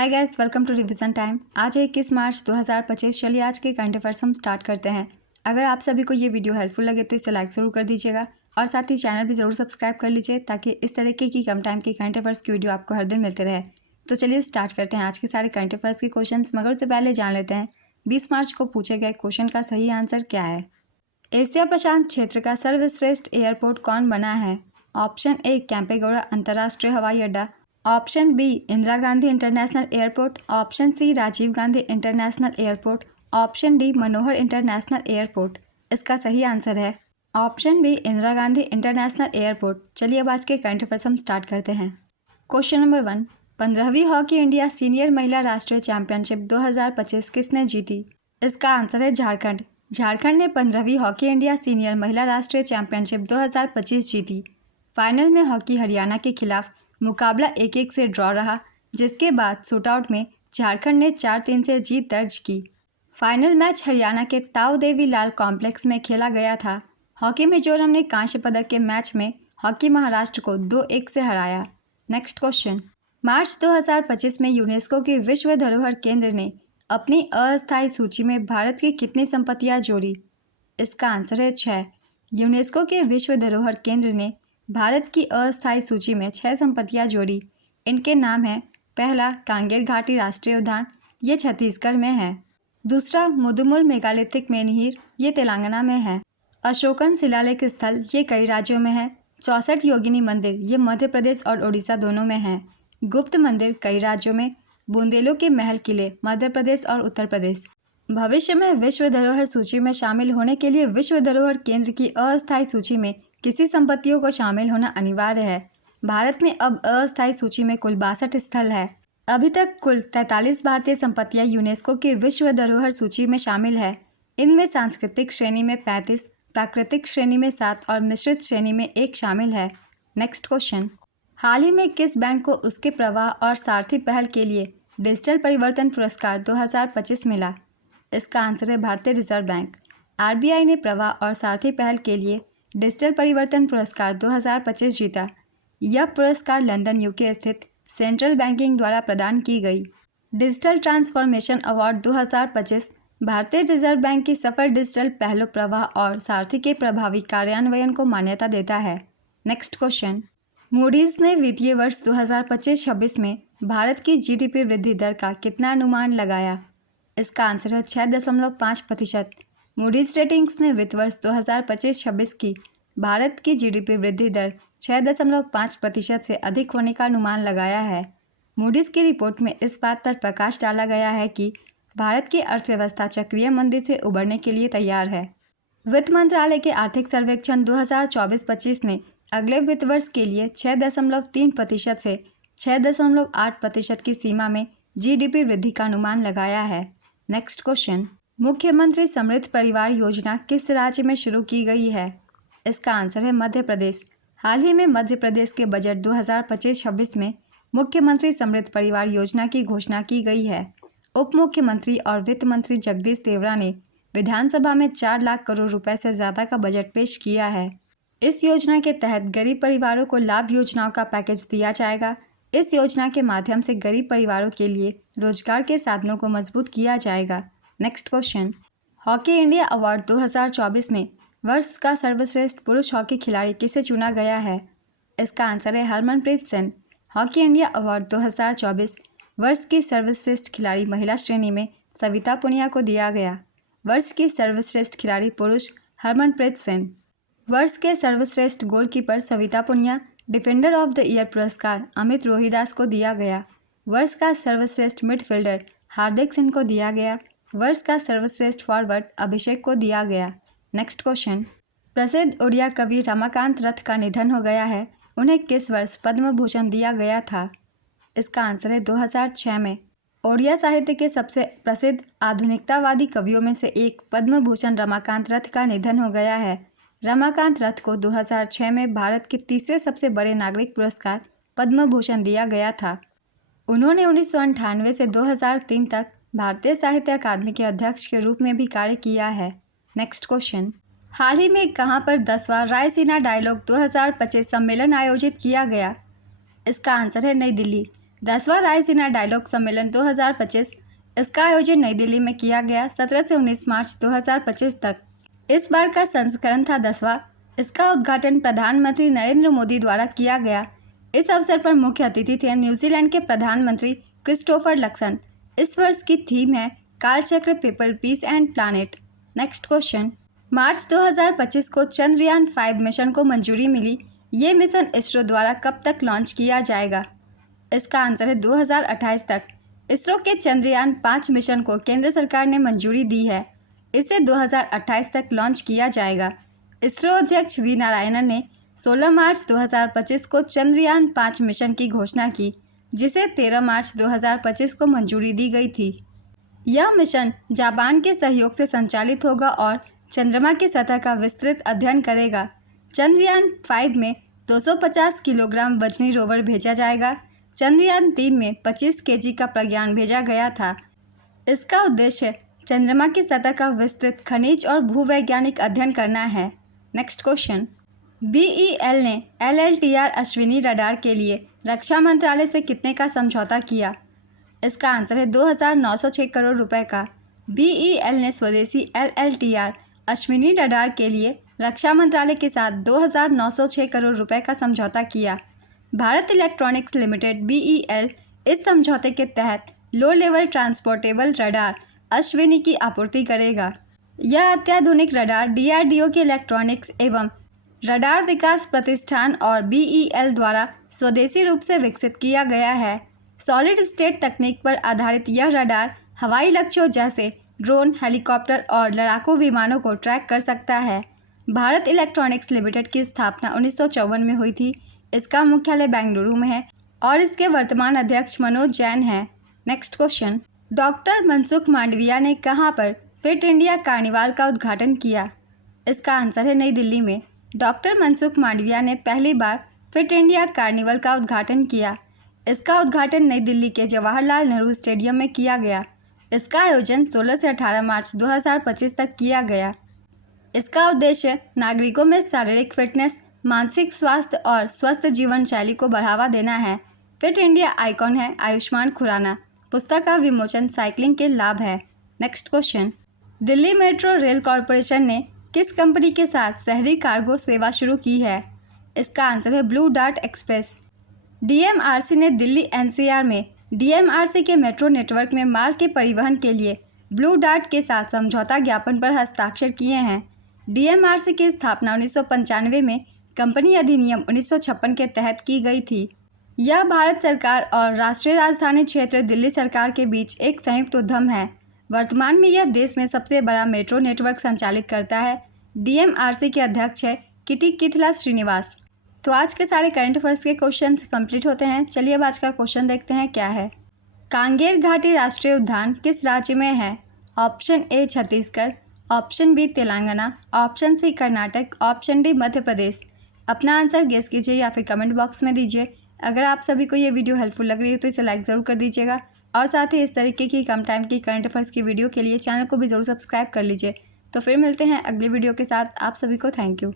Hi guys, welcome to revision time. आज है 21 मार्च 2025। चलिए आज के करंट अफेयर्स हम स्टार्ट करते हैं। अगर आप सभी को ये वीडियो हेल्पफुल लगे तो इसे लाइक ज़रूर कर दीजिएगा और साथ ही चैनल भी ज़रूर सब्सक्राइब कर लीजिए ताकि इस तरीके की कम टाइम की करंट अफेयर्स की वीडियो आपको हर दिन मिलते रहे। तो चलिए स्टार्ट करते हैं आज के सारे करंट अफेयर्स के क्वेश्चन। मगर उससे पहले जान लेते हैं 20 मार्च को पूछे गए क्वेश्चन का सही आंसर क्या है। एशिया प्रशांत क्षेत्र का सर्वश्रेष्ठ एयरपोर्ट कौन बना है? ऑप्शन ए कैंपेगौड़ा अंतर्राष्ट्रीय हवाई अड्डा, option B Indira Gandhi international airport, option C Rajiv Gandhi international airport, option D Manohar international airport. इसका सही आंसर है option B Indira Gandhi international airport. चलिए अब आज के करंट अफेयर्स हम स्टार्ट करते हैं। क्वेश्चन नंबर 1, 15वीं हॉकी इंडिया सीनियर महिला राष्ट्रीय चैंपियनशिप 2025 किसने जीती? इसका आंसर है झारखंड। झारखंड ने 15वीं हॉकी इंडिया सीनियर महिला राष्ट्रीय चैंपियनशिप 2025 जीती। फाइनल में हॉकी हरियाणा के खिलाफ मुकाबला 1-1 से ड्रॉ रहा, जिसके बाद शूटआउट में झारखंड ने 4-3 से जीत दर्ज की। फाइनल मैच हरियाणा के ताऊ देवी लाल कॉम्प्लेक्स में खेला गया था। हॉकी मिजोरम ने कांस्य पदक के मैच में हॉकी महाराष्ट्र को 2-1 से हराया। नेक्स्ट क्वेश्चन, मार्च 2025 में यूनेस्को के विश्व धरोहर केंद्र ने अपनी अस्थायी सूची में भारत की कितनी संपत्तियां जोड़ी? इसका आंसर है 6। यूनेस्को के विश्व धरोहर केंद्र ने भारत की अस्थायी सूची में 6 संपत्तियां जोड़ी। इनके नाम हैं, पहला कांगेर घाटी राष्ट्रीय उद्यान, ये छत्तीसगढ़ में है। दूसरा मुदुमुल मेगालिथिक मेनहिर, ये तेलंगाना में है। अशोकन शिलालेख स्थल, ये कई राज्यों में है। 64 योगिनी मंदिर, ये मध्य प्रदेश और उड़ीसा दोनों में है। गुप्त मंदिर कई राज्यों में। बूंदेलो के महल किले मध्य प्रदेश और उत्तर प्रदेश। भविष्य में विश्व धरोहर सूची में शामिल होने के लिए विश्व धरोहर केंद्र की अस्थायी सूची में किसी संपत्तियों को शामिल होना अनिवार्य है। भारत में अब अस्थायी सूची में कुल 62 स्थल है। अभी तक कुल 43 भारतीय संपत्तियां यूनेस्को की विश्व धरोहर सूची में शामिल है। इनमें सांस्कृतिक श्रेणी में 35, प्राकृतिक श्रेणी में 7 और मिश्रित श्रेणी में 1 शामिल है। नेक्स्ट क्वेश्चन, हाल ही में किस बैंक को उसके प्रवाह और सारथी पहल के लिए डिजिटल परिवर्तन पुरस्कार 2025 मिला? इसका आंसर है भारतीय रिजर्व बैंक। आरबीआई ने प्रवाह और सारथी पहल के लिए डिजिटल परिवर्तन पुरस्कार 2025 जीता। यह पुरस्कार लंदन यूके स्थित सेंट्रल बैंकिंग द्वारा प्रदान की गई। डिजिटल ट्रांसफॉर्मेशन अवार्ड 2025 भारतीय रिजर्व बैंक की सफल डिजिटल पहलों, प्रवाह और सारथी के प्रभावी कार्यान्वयन को मान्यता देता है। नेक्स्ट क्वेश्चन, मूडीज ने वित्तीय वर्ष 2025-26 में भारत की जीडीपी वृद्धि दर का कितना अनुमान लगाया? इसका आंसर है 6.5%। मूडीज रेटिंग्स ने वित्त वर्ष 2025-26 की भारत की जीडीपी वृद्धि दर 6.5% से अधिक होने का अनुमान लगाया है। मूडीज की रिपोर्ट में इस बात पर प्रकाश डाला गया है कि भारत की अर्थव्यवस्था चक्रीय मंदी से उबरने के लिए तैयार है। वित्त मंत्रालय के आर्थिक सर्वेक्षण 2024-25 ने अगले वित्त वर्ष के लिए 6.3% से 6.8% की सीमा में जीडीपी वृद्धि का अनुमान लगाया है। नेक्स्ट क्वेश्चन, मुख्यमंत्री समृद्ध परिवार योजना किस राज्य में शुरू की गई है? इसका आंसर है मध्य प्रदेश। हाल ही में मध्य प्रदेश के बजट 2025-26 में मुख्यमंत्री समृद्ध परिवार योजना की घोषणा की गई है। उप मुख्यमंत्री और वित्त मंत्री जगदीश देवड़ा ने विधानसभा में 4 लाख करोड़ रुपए से ज़्यादा का बजट पेश किया है। इस योजना के तहत गरीब परिवारों को लाभ योजनाओं का पैकेज दिया जाएगा। इस योजना के माध्यम से गरीब परिवारों के लिए रोजगार के साधनों को मजबूत किया जाएगा। Next question, hockey India award 2024 में वर्ष का सर्वश्रेष्ठ पुरुष हॉकी खिलाड़ी किसे चुना गया है? इसका आंसर है Harmanpreet Singh. Hockey India award 2024 वर्ष की सर्वश्रेष्ठ खिलाड़ी महिला श्रेणी में सविता पुनिया को दिया गया। वर्ष की सर्वश्रेष्ठ खिलाड़ी पुरुष हरमनप्रीत सिंह। वर्ष के सर्वश्रेष्ठ goalkeeper Savita Punia. Defender of the year पुरस्कार अमित रोहिदास को दिया गया। वर्ष का सर्वश्रेष्ठ मिडफील्डर हार्दिक सिंह को दिया गया। वर्ष का सर्वश्रेष्ठ फॉरवर्ड अभिषेक को दिया गया। नेक्स्ट क्वेश्चन, प्रसिद्ध उड़िया कवि रमाकांत रथ का निधन हो गया है। उन्हें किस वर्ष पद्म भूषण दिया गया था? इसका आंसर है 2006 में। ओडिया साहित्य के सबसे प्रसिद्ध आधुनिकतावादी कवियों में से एक पद्म भूषण रमाकांत रथ का निधन हो गया है। रमाकांत रथ को 2006 में भारत के तीसरे सबसे बड़े नागरिक पुरस्कार पद्म भूषण दिया गया था। उन्होंने 1998 से 2003 तक भारतीय साहित्य अकादमी के अध्यक्ष के रूप में भी कार्य किया है। नेक्स्ट क्वेश्चन, हाल ही में कहां पर 10वां रायसीना डायलॉग 2025 सम्मेलन आयोजित किया गया? इसका आंसर है नई दिल्ली। 10वां रायसीना डायलॉग सम्मेलन 2025। इसका आयोजन नई दिल्ली में किया गया 17 से 19 मार्च 2025 तक। इस बार का संस्करण था 10वां। इसका उद्घाटन प्रधानमंत्री नरेंद्र मोदी द्वारा किया गया। इस अवसर पर मुख्य अतिथि थे न्यूजीलैंड के प्रधानमंत्री क्रिस्टोफर लक्सन। इस वर्ष की थीम है कालचक्र, people, peace and planet. Next question, मार्च 2025 को चंद्रयान 5 मिशन को मंजूरी मिली। ये मिशन इसरो द्वारा कब तक लॉन्च किया जाएगा? इसका आंसर है 2028 तक। इसरो के चंद्रयान 5 मिशन को केंद्र सरकार ने मंजूरी दी है। इसे 2028 तक लॉन्च किया जाएगा। इसरो अध्यक्ष वी नारायणन ने 16 मार्च 2025 को चंद्रयान 5 मिशन की घोषणा की, जिसे 13 मार्च 2025 को मंजूरी दी गई थी। यह मिशन जापान के सहयोग से संचालित होगा और चंद्रमा की सतह का विस्तृत अध्ययन करेगा। चंद्रयान 5 में 250 किलोग्राम वजनी रोवर भेजा जाएगा। चंद्रयान 3 में 25 केजी का प्रज्ञान भेजा गया था। इसका उद्देश्य चंद्रमा की सतह का विस्तृत खनिज और भूवैज्ञानिक अध्ययन करना है। नेक्स्ट क्वेश्चन, BEL ने LLTR अश्विनी रडार के लिए रक्षा मंत्रालय से कितने का समझौता किया? इसका आंसर है 2,906 करोड़ रुपए का। BEL ने स्वदेशी LLTR अश्विनी रडार के लिए रक्षा मंत्रालय के साथ 2,906 करोड़ रुपए का समझौता किया। भारत इलेक्ट्रॉनिक्स लिमिटेड BEL इस समझौते के तहत low level transportable radar Ashwini की आपूर्ति करेगा। यह अत्याधुनिक रडार DRDO के इलेक्ट्रॉनिक्स एवं रडार विकास प्रतिष्ठान और BEL द्वारा स्वदेशी रूप से विकसित किया गया है। सॉलिड स्टेट तकनीक पर आधारित यह रडार हवाई लक्ष्यों जैसे ड्रोन, हेलीकॉप्टर और लड़ाकू विमानों को ट्रैक कर सकता है। भारत इलेक्ट्रॉनिक्स लिमिटेड की स्थापना 1954 में हुई थी। इसका मुख्यालय बेंगलुरु में है और इसके वर्तमान अध्यक्ष मनोज जैन हैं। Next question, doctor Mansukh Mandaviya ने कहां पर फिट इंडिया कार्निवाल का उद्घाटन किया? इसका आंसर है नई दिल्ली में। डॉक्टर मनसुख मांडविया ने पहली बार फिट इंडिया कार्निवल का उद्घाटन किया। इसका उद्घाटन नई दिल्ली के जवाहरलाल नेहरू स्टेडियम में किया गया। इसका आयोजन 16 से 18 मार्च 2025 तक किया गया। इसका उद्देश्य नागरिकों में शारीरिक फिटनेस, मानसिक स्वास्थ्य और स्वस्थ जीवन शैली को बढ़ावा देना है। फिट इंडिया आइकॉन है आयुष्मान खुराना। पुस्तक का विमोचन साइकिलिंग के लाभ है। Next question, Delhi metro rail corporation ने किस कंपनी के साथ शहरी कार्गो सेवा शुरू की है? इसका आंसर है ब्लू डार्ट एक्सप्रेस। DMRC ने दिल्ली NCR में DMRC के मेट्रो नेटवर्क में माल के परिवहन के लिए ब्लू डार्ट के साथ समझौता ज्ञापन पर हस्ताक्षर किए हैं। DMRC की स्थापना 1995 में कंपनी अधिनियम 1956 के तहत की गई थी। यह भारत सरकार और राष्ट्रीय राजधानी क्षेत्र दिल्ली सरकार के बीच एक संयुक्त उद्यम है। वर्तमान में यह देश में सबसे बड़ा मेट्रो नेटवर्क संचालित करता है। DMRC के अध्यक्ष है किटी किथला श्रीनिवास। तो आज के सारे करंट अफेयर्स के क्वेश्चन कंप्लीट होते हैं। चलिए अब आज का क्वेश्चन देखते हैं क्या है। कांगेर घाटी राष्ट्रीय उद्यान किस राज्य में है? Option A Chhattisgarh, option B Telangana, option C Karnataka, option D Madhya Pradesh. अपना आंसर गेस कीजिए या फिर कमेंट बॉक्स में दीजिए। अगर आप सभी को ये वीडियो हेल्पफुल लग रही है तो इसे लाइक ज़रूर कर दीजिएगा और साथ ही इस तरीके की कम टाइम की करंट अफेयर्स की वीडियो के लिए चैनल को भी ज़रूर सब्सक्राइब कर लीजिए। तो फिर मिलते हैं अगली वीडियो के साथ। आप सभी को थैंक यू।